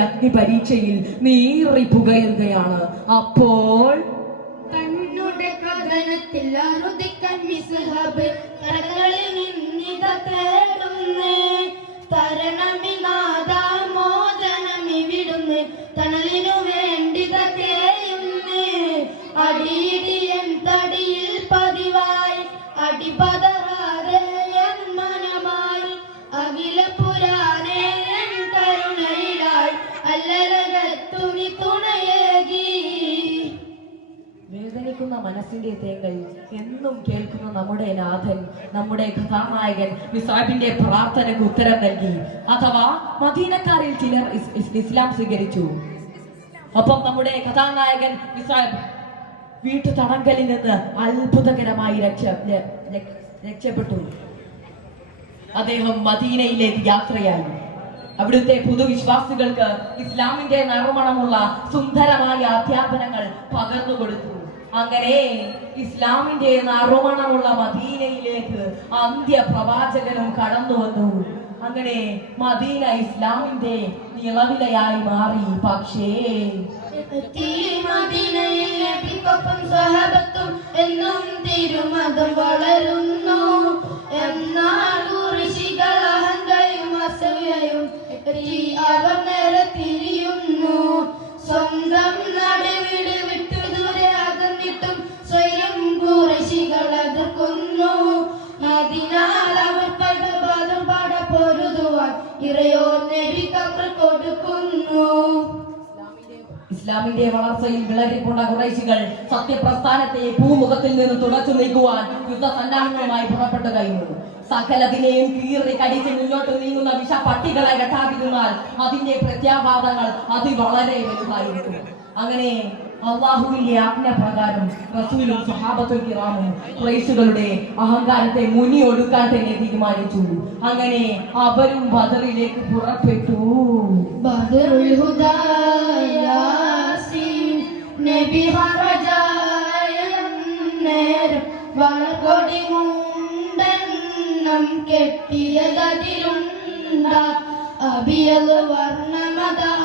അഗ്നി പരീക്ഷയിൽ നീറി പുകയുകയാണ് അപ്പോൾ കണ്ണുടെ കഥനത്തിൽ മോചനമിവിടുന്ന് തണലിനു പതിവായി അടിപതറാതെ മനമായി അഖില വേദനിക്കുന്ന മനസ്സിന്റെ തേങ്ങൽ എന്നും കേൾക്കുന്ന നമ്മുടെ നാഥൻ നമ്മുടെ കഥാനായകൻ മിസാബിന്റെ പ്രാർത്ഥനക്ക് ഉത്തരം നൽകി. അഥവാ മദീനക്കാരിൽ ചിലർ ഇസ്- ഇസ് ഇസ്ലാം സ്വീകരിച്ചു. ഒപ്പം നമ്മുടെ കഥാനായകൻ മിസാബ് വീട്ടു തടങ്കലിൽ നിന്ന് അത്ഭുതകരമായി രക്ഷ രക്ഷപ്പെട്ടു. അദ്ദേഹം മദീനയിലേക്ക് യാത്രയായി. അവിടുത്തെ പുതുവിശ്വാസികൾക്ക് ഇസ്ലാമിന്റെ നറുമണമുള്ള സുന്ദരമായ അധ്യാപനങ്ങൾ പകർന്നു കൊടുത്തു അങ്ങനെ ഇസ്ലാമിന്റെ നറുമണമുള്ള മദീനയിലേക്ക് അന്ത്യ പ്രവാചകനും കടന്നു വന്നു. അങ്ങനെ മദീന ഇസ്ലാമിന്റെ നിളവിലയായി മാറി. പക്ഷേ മദീനയിൽ നബിക്കൊപ്പം ഇസ്ലാമിന്റെ വളർച്ചയിൽ വിളറിക്കൊണ്ട കുറേശികൾ സത്യപ്രസ്ഥാനത്തെ ഭൂമുഖത്തിൽ നിന്ന് തുടച്ചു നീക്കുവാൻ യുദ്ധസന്നാഹങ്ങളുമായി പുറപ്പെട്ടു കഴിഞ്ഞു. സകലതിനെയും കീറി കടിച്ച് മുന്നോട്ട് നീങ്ങുന്ന വിഷ പട്ടികളെ കെട്ടാതിരുന്നാൽ അതിന്റെ പ്രത്യാഘാതങ്ങൾ അതി വളരെ വലുതായിരുന്നു അങ്ങനെ അള്ളാഹുവിന്റെ ആജ്ഞ പ്രകാരം റസൂലും സഹാബത്തുൽ കിറാമും ക്രൈസുകളുടെ അഹങ്കാരത്തെ മുനി ഒടുക്കാൻ തന്നെ തീരുമാനിച്ചു. അങ്ങനെ അവരും ബദറിലേക്ക് പുറപ്പെട്ടു. ബദറുൽ ഹുദാ നബി വർണമതാ